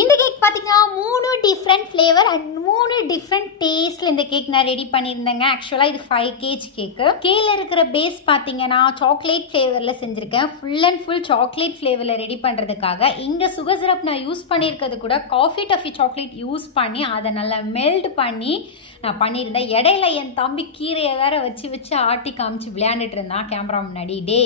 இந்த கேக் பார்த்தீங்கன்னா 3 different flavour and 3 different டேஸ்ட்ல இந்த கேக் நான் ரெடி பண்ணியிருந்தேங்க. ஆக்சுவலாக இது 5 kg கேக்கு. கீழே இருக்கிற பேஸ் பார்த்தீங்கன்னா சாக்லேட் ஃப்ளேவரில் செஞ்சுருக்கேன். ஃபுல் அண்ட் ஃபுல் சாக்லேட் ஃப்ளேவரில் ரெடி பண்ணுறதுக்காக இங்கே சுகர் சிரப் நான் யூஸ் பண்ணியிருக்கிறது கூட காஃபி டஃபி சாக்லேட் யூஸ் பண்ணி அதை நல்லா மெல்ட் பண்ணி நான் பண்ணியிருந்தேன். இடையில என் தம்பி கீரையை வேற வச்சு ஆட்டி காமிச்சு விளையாண்டுட்டு இருந்தான் கேமரா முன்னாடி. டே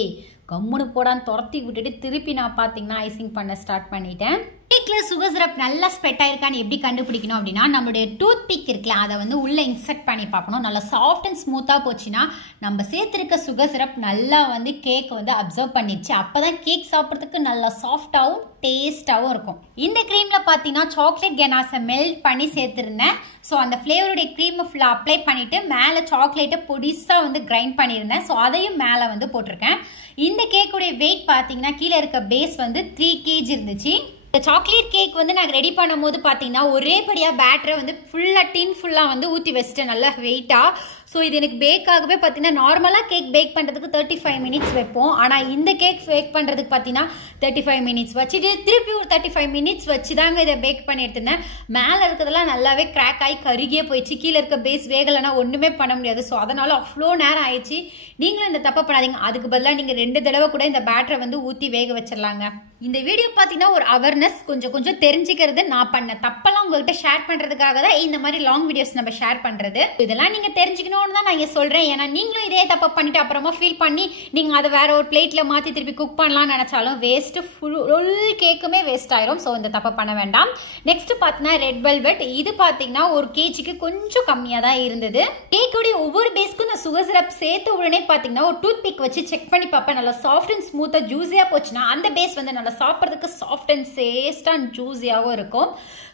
கம்முனு போடான்னு துரத்தி விட்டுட்டு திருப்பி நான் பார்த்தீங்கன்னா ஐசிங் பண்ண ஸ்டார்ட் பண்ணிட்டேன். கேக்கில் சுகர் சிரப் நல்லா ஸ்ப்ரெட் ஆயிருக்கான்னு எப்படி கண்டுபிடிக்கணும் அப்படின்னா, நம்மளுடைய டூத் பிக் இருக்குல்ல அதை வந்து உள்ளே இன்சர்ட் பண்ணி பார்க்கணும். நல்லா சாஃப்ட் அண்ட் ஸ்மூத்தாக போச்சுன்னா நம்ம சேர்த்துருக்க சுகர் சிரப் நல்லா வந்து கேக் வந்து அப்சர்வ் பண்ணிடுச்சு. அப்போ தான் கேக் சாப்பிட்றதுக்கு நல்லா சாஃப்டாகவும் டேஸ்ட்டாகவும் இருக்கும். இந்த க்ரீமில் பார்த்தீங்கன்னா சாக்லேட் கெனாஸை மெல்ட் பண்ணி சேர்த்துருந்தேன். ஸோ அந்த ஃப்ளேவருடைய க்ரீமை ஃபுல்லாக அப்ளை பண்ணிவிட்டு மேலே சாக்லேட்டை பொடிசாக வந்து கிரைண்ட் பண்ணியிருந்தேன். ஸோ அதையும் மேலே வந்து போட்டிருக்கேன். இந்த கேக்குடைய வெயிட் பார்த்தீங்கன்னா கீழே இருக்க பேஸ் வந்து 3 kg இருந்துச்சு. இந்த சாக்லேட் கேக் வந்து நான் ரெடி பண்ணும் போது பார்த்தீங்கன்னா ஒரேபடியாக பேட்டரை வந்து ஃபுல்லாக டின் ஃபுல்லாக வந்து ஊற்றி வச்சுட்டேன் நல்லா வெயிட்டாக. ஸோ இது எனக்கு பேக் ஆகவே பார்த்தீங்கன்னா நார்மலாக கேக் பேக் பண்ணுறதுக்கு 35 minutes வைப்போம். ஆனால் இந்த கேக் பேக் பண்ணுறதுக்கு பார்த்தீங்கன்னா 35 minutes வச்சுட்டு திருப்பி ஒரு 35 minutes வச்சு தாங்க இதை பேக் பண்ணி எடுத்துருந்தேன். மேலே இருக்கிறதெல்லாம் நல்லாவே கிராக் ஆகி கருகியே போயிடுச்சு. கீழே இருக்க பேஸ் வேகலைன்னா ஒன்றுமே பண்ண முடியாது. ஸோ அதனால் அவ்வளோ நேரம் ஆயிடுச்சு. நீங்களும் இந்த தப்பை பண்ணாதீங்க. அதுக்கு பதிலாக நீங்கள் 2 தடவை கூட இந்த பேட்டரை வந்து ஊற்றி வேக வச்சிடலாங்க. இந்த வீடியோ பார்த்தீங்கன்னா ஒரு அவேர்னஸ், கொஞ்சம் தெரிஞ்சுக்கிறது, நான் பண்ண தப்பெல்லாம் உங்கள்கிட்ட ஷேர் பண்ணுறதுக்காக தான் இந்த மாதிரி லாங் வீடியோஸ் நம்ம ஷேர் பண்ணுறது. இதெல்லாம் நீங்கள் தெரிஞ்சுக்கணும்னு தான் நான் இங்கே சொல்கிறேன். ஏன்னா நீங்களும் இதே தப்பை பண்ணிட்டு அப்புறமா ஃபீல் பண்ணி நீங்கள் அதை வேற ஒரு பிளேட்டில் மாற்றி திருப்பி குக் பண்ணலாம்னு நினச்சாலும் வேஸ்ட்டு, ஃபுல் கேக்குமே வேஸ்ட் ஆயிரும். ஸோ இந்த தப்பை பண்ண வேண்டாம். நெக்ஸ்ட் பார்த்தீங்கன்னா ரெட் வெல்வெட். இது பார்த்தீங்கன்னா 1 kgக்கு கொஞ்சம் கம்மியாக தான் இருந்தது. கேக்குடைய ஒவ்வொரு பேஸ்க்கும் நான் சுகர் சிரப் சேர்த்து உடனே பார்த்தீங்கன்னா ஒரு டூத் பிக் வச்சு செக் பண்ணி பார்ப்பேன். நல்லா சாஃப்ட் அண்ட் ஸ்மூத்தாக ஜூஸியாக போச்சுன்னா அந்த பேஸ் வந்து நல்லா சாப்பிட்றதுக்கு சாஃப்ட் அண்ட் டேஸ்ட் அண்ட் ஜூஸியாகவும் இருக்கும்.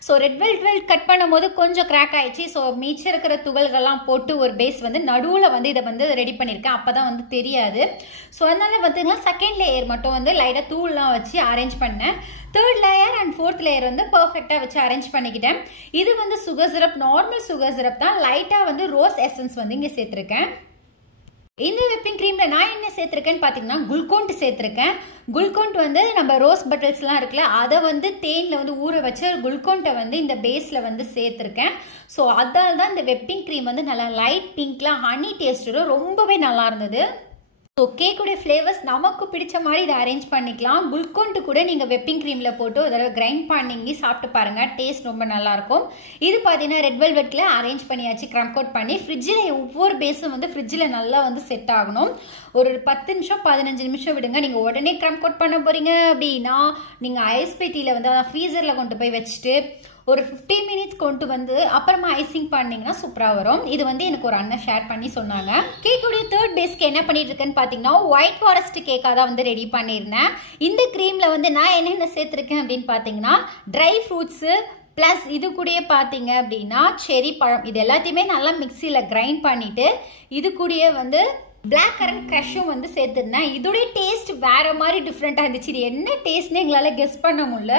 ஸோ ரெட் வெல்வெட் கட் பண்ணும் போது கொஞ்சம் கிராக் ஆயிடுச்சு. ஸோ மிச்சம் இருக்கிற துகள்கள்லாம் போட்டு ஒரு பேஸ் வந்து நடுவில் வந்து இதை வந்து ரெடி பண்ணியிருக்கேன். அப்போ தான் வந்து தெரியாது. ஸோ அதனால பார்த்தீங்கன்னா செகண்ட் லேயர் மட்டும் வந்து லைட்டாக தூள்லாம் வச்சு அரேஞ்ச் பண்ணேன். Third layer and fourth layer வந்து பர்ஃபெக்டாக வச்சு அரேஞ்ச் பண்ணிக்கிட்டேன். இது வந்து sugar syrup, normal sugar syrup தான். லைட்டாக வந்து ரோஸ் எசன்ஸ் வந்து இங்கே சேர்த்துருக்கேன். இந்த விப்பிங் கிரீம்ல நான் என்ன சேர்த்திருக்கேன்னு பார்த்தீங்கன்னா குல்கோண்ட் சேர்த்திருக்கேன். குல்கோண்ட் வந்து நம்ம ரோஸ் பட்டல்ஸ்லாம் இருக்குல்ல அதை வந்து தேனில் வந்து ஊற வச்சு குல்கோண்டை வந்து இந்த பேஸில் வந்து சேர்த்துருக்கேன். ஸோ அதால் தான் இந்த விப்பிங் க்ரீம் வந்து நல்லா லைட் பிங்க்லாம் ஹனி டேஸ்ட்டோட ரொம்பவே நல்லா இருந்தது. ஸோ கேக்குடைய ஃப்ளேவர்ஸ் நமக்கு பிடிச்ச மாதிரி இதை அரேஞ்ச் பண்ணிக்கலாம். குல்கோண்டு கூட நீங்கள் வெப்பிங் க்ரீமில் போட்டு ஒரு தடவை கிரைண்ட் பண்ணி சாப்பிட்டு பாருங்கள். டேஸ்ட் ரொம்ப நல்லாயிருக்கும். இது பார்த்தீங்கன்னா ரெட் வெல்வெட்டில் அரேஞ்ச் பண்ணியாச்சு, க்ரம் கோட் பண்ணி. ஃப்ரிட்ஜில் ஒவ்வொரு பேஸும் வந்து ஃப்ரிட்ஜில் நல்லா வந்து செட் ஆகணும். ஒரு 10 நிமிஷம் 15 நிமிஷம் விடுங்க. நீங்கள் உடனே க்ரம் கோட் பண்ண போகிறீங்க அப்படின்னா நீங்கள் ஐஸ் பெட்டியில் வந்து ஃப்ரீசரில் கொண்டு போய் வச்சுட்டு ஒரு 15 minutes கொண்டு வந்து அப்புறமா ஐசிங் பண்ணிங்கன்னா சூப்பராக வரும். இது வந்து எனக்கு ஒரு அண்ணன் ஷேர் பண்ணி சொன்னாங்க. கேக்குடைய தேர்ட் பேஸ்க்கு என்ன பண்ணிட்டு இருக்கேன்னு பார்த்தீங்கன்னா ஒயிட் ஃபாரஸ்ட் கேக்காக தான் வந்து ரெடி பண்ணியிருந்தேன். இந்த க்ரீமில் வந்து நான் என்னென்ன சேர்த்துருக்கேன் அப்படின்னு பார்த்தீங்கன்னா ட்ரை ஃப்ரூட்ஸு ப்ளஸ் இது கூடயே பார்த்தீங்க அப்படின்னா செரி பழம், இது எல்லாத்தையுமே நல்லா மிக்சியில் கிரைண்ட் பண்ணிவிட்டு இது கூடயே வந்து பிளாக் கரண்ட் க்ரஷும் வந்து சேர்த்துருந்தேன். இதோடைய டேஸ்ட் வேற மாதிரி டிஃப்ரெண்ட்டாக இருந்துச்சு. இது என்ன டேஸ்ட்னு எங்களால் கெஸ் பண்ண முடியல.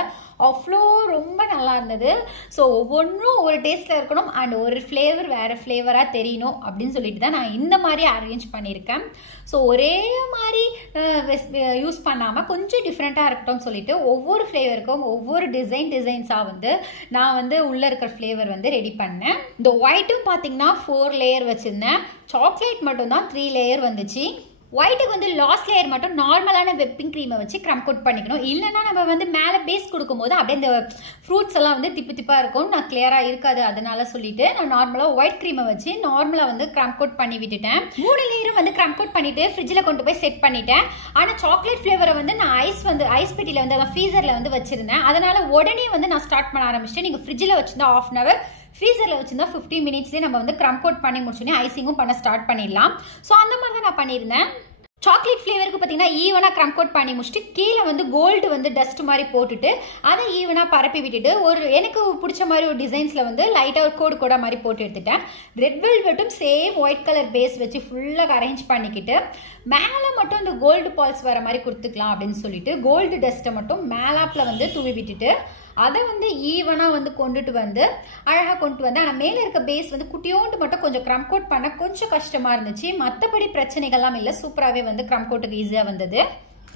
அவ்வளோ ரொம்ப நல்லா இருந்தது. ஸோ ஒவ்வொன்றும் ஒரு டேஸ்ட்டில் இருக்கணும் அண்ட் ஒரு ஃப்ளேவர் வேறு ஃப்ளேவராக தெரியணும் அப்படின்னு சொல்லிட்டு தான் நான் இந்த மாதிரி அரேஞ்ச் பண்ணியிருக்கேன். ஸோ ஒரே மாதிரி யூஸ் பண்ணாமல் கொஞ்சம் டிஃப்ரெண்ட்டாக இருக்கட்டும் சொல்லிட்டு ஒவ்வொரு ஃப்ளேவருக்கும் ஒவ்வொரு டிசைன்ஸாக வந்து நான் வந்து உள்ளே இருக்கிற ஃப்ளேவர் வந்து ரெடி பண்ணேன். இந்த ஒயிட்டும் பார்த்தீங்கன்னா 4 லேயர் வச்சுருந்தேன். சாக்லேட் மட்டும்தான் 3 லேயர் வந்துச்சு. ஒயிட்டுக்கு வந்து லாஸ்ட் லேயர் மட்டும் நார்மலான வெப்பிங் க்ரீமை வச்சு க்ரம் கோட் பண்ணிக்கணும். இல்லைன்னா நம்ம வந்து மேலே பேஸ் கொடுக்கும்போது அப்படியே இந்த ஃப்ரூட்ஸ் எல்லாம் வந்து திப்பாக இருக்கும், நான் கிளியராக இருக்காது. அதனால சொல்லிட்டு நான் நார்மலாக ஒயிட் க்ரீமை வச்சு நார்மலாக வந்து க்ரம் கோட் பண்ணி விட்டுட்டேன். 3 லேயரும் வந்து க்ரம் கோட் பண்ணிட்டு ஃப்ரிட்ஜில் கொண்டு போய் செட் பண்ணிட்டேன். ஆனால் சாக்லேட் ஃப்ளேவரை வந்து நான் ஐஸ் பெட்டியில் வந்து அதான் ஃப்ரீசரில் வந்து வச்சிருந்தேன். அதனால உடனே வந்து நான் ஸ்டார்ட் பண்ண ஆரம்பிச்சிட்டேன். நீங்கள் ஃப்ரிட்ஜில் வச்சிருந்தா 1/2 hour, ஃப்ரீசரில் வச்சுருந்தா 15 minutesலேயே நம்ம வந்து க்ரம் கோட் பண்ணி முடிச்சோன்னே ஐசிங்கும் பண்ண ஸ்டார்ட் பண்ணிடலாம். ஸோ அந்த மாதிரி தான் நான் பண்ணியிருந்தேன். சாக்லேட் ஃப்ளேவருக்கு பார்த்தீங்கன்னா ஈவனாக க்ரம் கோட் பண்ணி முடிச்சுட்டு கீழே வந்து கோல்டு வந்து டஸ்ட் மாதிரி போட்டுட்டு அதை ஈவனாக பரப்பி விட்டுட்டு ஒரு எனக்கு பிடிச்ச மாதிரி ஒரு டிசைன்ஸில் வந்து லைட்டாக ஒரு கோடா மாதிரி போட்டு எடுத்துட்டேன். ரெட் வெல்வெட்டும் சேம் ஒயிட் கலர் பேஸ் வச்சு ஃபுல்லாக அரேஞ்ச் பண்ணிக்கிட்டு மேலே மட்டும் இந்த கோல்டு பால்ஸ் வர மாதிரி கொடுத்துக்கலாம் அப்படின்னு சொல்லிட்டு கோல்டு டஸ்ட்டை மட்டும் மேலாப்பில் வந்து தூவி விட்டுட்டு அதை வந்து ஈவனாக வந்து கொண்டுட்டு வந்து அழகாக கொண்டு வந்து ஆனால் மேலே இருக்க பேஸ் வந்து குட்டியோண்டு மட்டும் கொஞ்சம் க்ரம் கோட் பண்ண கொஞ்சம் கஷ்டமாக இருந்துச்சு. மற்றபடி பிரச்சனைகள்லாம் இல்லை, சூப்பராகவே வந்து க்ரம் கோட்டுக்கு ஈஸியாக வந்தது.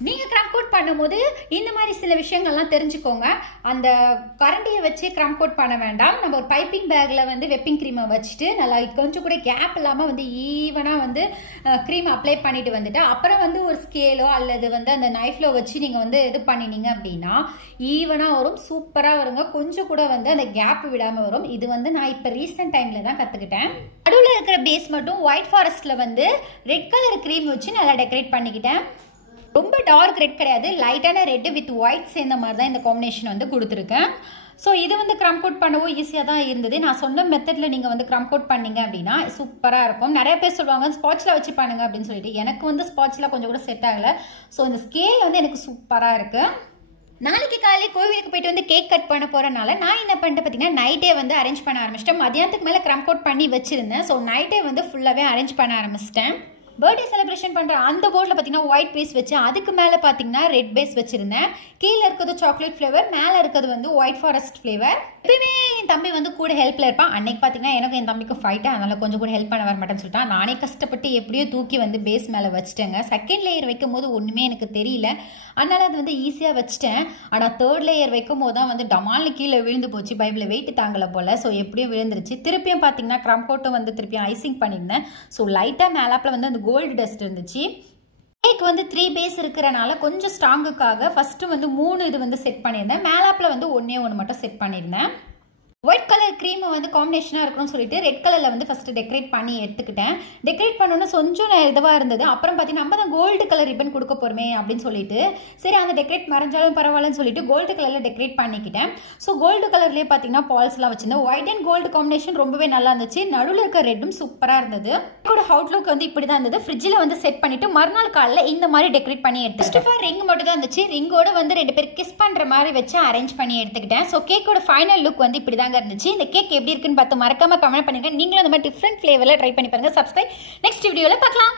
நீங்கள் க்ரம் கோட் பண்ணும்போது இந்த மாதிரி சில விஷயங்கள்லாம் தெரிஞ்சுக்கோங்க. அந்த கரண்டியை வச்சு க்ரம் கோட் பண்ண வேண்டாம். நம்ம ஒரு பைப்பிங் பேக்கில் வந்து வெப்பிங் க்ரீமை வச்சுட்டு நல்லா கொஞ்சம் கூட கேப் இல்லாமல் வந்து ஈவனாக வந்து க்ரீம் அப்ளை பண்ணிட்டு வந்துட்டு அப்புறம் வந்து ஒரு ஸ்கேலோ அல்லது வந்து அந்த நைஃப்ல வச்சு நீங்கள் வந்து இது பண்ணினீங்க அப்படின்னா ஈவனாக வரும், சூப்பராக வருங்க. கொஞ்சம் கூட வந்து அந்த கேப் விடாமல் வரும். இது வந்து நான் இப்போ ரீசெண்ட் டைமில் தான் கற்றுக்கிட்டேன். நடுவில் இருக்கிற பேஸ் மட்டும் ஒயிட் ஃபாரஸ்ட்டில் வந்து ரெட் கலர் க்ரீம் வச்சு நல்லா டெக்கரேட் பண்ணிக்கிட்டேன். ரொம்ப டார்க் ரெட் கிடையாது, லைட்டான ரெட் வித் ஒயிட் சேர்ந்த மாதிரி தான் இந்த காம்பினேஷன் வந்து கொடுத்துருக்கேன். ஸோ இது வந்து க்ரம் கோட் பண்ணவும் ஈஸியாக தான் இருந்தது. நான் சொன்ன மெத்தடில் நீங்கள் வந்து க்ரம் கோட் பண்ணீங்க அப்படின்னா சூப்பராக இருக்கும். நிறைய பேர் சொல்லுவாங்க ஸ்பாட்சில் வச்சு பண்ணுங்க அப்படின்னு சொல்லிட்டு. எனக்கு வந்து ஸ்பாட்சில் கொஞ்சம் கூட செட் ஆகலை. ஸோ இந்த ஸ்கேல் வந்து எனக்கு சூப்பராக இருக்குது. நாளைக்கு காலையில் கோவிலுக்கு போயிட்டு வந்து கேக் கட் பண்ண போகிறனால நான் என்ன பண்ணிட்டு பார்த்தீங்கன்னா நைட்டே வந்து அரேஞ்ச் பண்ண ஆரம்பிச்சிட்டேன். மதியானத்துக்கு மேலே க்ரம் கோட் பண்ணி வச்சுருந்தேன். ஸோ நைட்டே வந்து ஃபுல்லாகவே அரேஞ்ச் பண்ண ஆரம்பிச்சிட்டேன். பர்த்டே செலிப்ரேஷன் பண்ணுற அந்த போர்டில் பார்த்தீங்கன்னா ஒயிட் பேஸ் வச்சு அதுக்கு மேலே பார்த்தீங்கன்னா ரெட் பேஸ் வச்சுருந்தேன். கீழே இருக்கிறது சாக்லேட் ஃப்ளேவர், மேலே இருக்கிறது வந்து ஒயிட் ஃபாரஸ்ட் ஃப்ளேவர். எப்பயுமே என் தம்பி வந்து கூட ஹெல்ப்பில் இருப்பான். அன்னைக்கு பார்த்தீங்கன்னா எனக்கு என் தம்பிக்கு ஃபைட்டாக, அதனால் கொஞ்சம் கூட ஹெல்ப் பண்ண வர மாட்டேன்னு சொல்லிட்டான். நானே கஷ்டப்பட்டு எப்படியோ தூக்கி வந்து பேஸ் மேலே வச்சுட்டேங்க. செகண்ட் லேயர் வைக்கும் போது ஒன்றுமே எனக்கு தெரியல, அதனால் அது வந்து ஈஸியாக வச்சுட்டேன். ஆனால் தேர்ட் லேயர் வைக்கும் போது தான் வந்து டமால்னு கீழே விழுந்து போச்சு. பைபிளில் வெயிட் தாங்கலை போல். ஸோ எப்படியும் விழுந்துருச்சு. திருப்பியும் பார்த்தீங்கன்னா க்ரம் கோட்டும் வந்து திருப்பியும் ஐசிங் பண்ணியிருந்தேன். ஸோ லைட்டாக மேலாப்பில் வந்து அந்த கோல்டு டஸ்ட் இருந்துச்சு. கேக் வந்து 3 பேஸ் இருக்கிறனால கொஞ்சம் ஸ்ட்ராங்குக்காக ஃபஸ்ட்டு வந்து 3 இது வந்து செட் பண்ணியிருந்தேன். மேலாப்பில் வந்து 1 மட்டும் செட் பண்ணியிருந்தேன். ஒயிட் கலர் க்ரீமை வந்து காம்பினேஷனாக இருக்கணும்னு சொல்லிட்டு ரெட் கலரில் வந்து ஃபஸ்ட்டு டெக்கரேட் பண்ணி எடுத்துக்கிட்டேன். டெக்கரேட் பண்ணோன்னா கொஞ்சம் இதுவாக இருந்தது. அப்புறம் பார்த்தீங்கன்னா நம்ம தான் கோல்டு கலர் ரிப்பன் கொடுக்க போகிறோமே அப்படின்னு சொல்லிட்டு சரி அந்த டெக்கரேட் மறைஞ்சாலும் பரவாயில்லன்னு சொல்லிட்டு கோல்டு கலரில் டெக்கரேட் பண்ணிக்கிட்டேன். ஸோ கோல்டு கலர்லேயே பார்த்தீங்கன்னா பால்ஸ்லாம் வச்சுருந்தேன். ஒயிட் அண்ட் கோல்டு காம்பினேஷன் ரொம்பவே நல்லா இருந்துச்சு. நடுவில் இருக்க ரெட்டும் சூப்பராக இருந்தது. இதோட அவுட்லுக் வந்து இப்படி தான் இருந்தது. ஃப்ரிட்ஜில் வந்து செட் பண்ணிவிட்டு மறுநாள் காலையில் இந்த மாதிரி டெக்கரேட் பண்ணி எடுத்துக்கிட்டேன். ரிங் மட்டும் தான் இருந்துச்சு. ரிங்கோட வந்து 2 பேர் கிஸ் பண்ணுற மாதிரி வச்சு அரேஞ்ச் பண்ணி எடுத்துக்கிட்டேன். ஸோ கேக்கோட ஃபைனல் லுக் வந்து இப்படி தாங்க இருந்துச்சு. இந்த கேக் எப்படி இருக்குன்னு பார்த்து மறக்காம கமெண்ட் பண்ணுங்க. நீங்களும் இந்த மாதிரி டிஃப்ரெண்ட் ஃப்ளேவரில் ட்ரை பண்ணி பாருங்க. சப்ஸ்கிரைப். நெக்ஸ்ட் வீடியோவில் பார்க்கலாம்.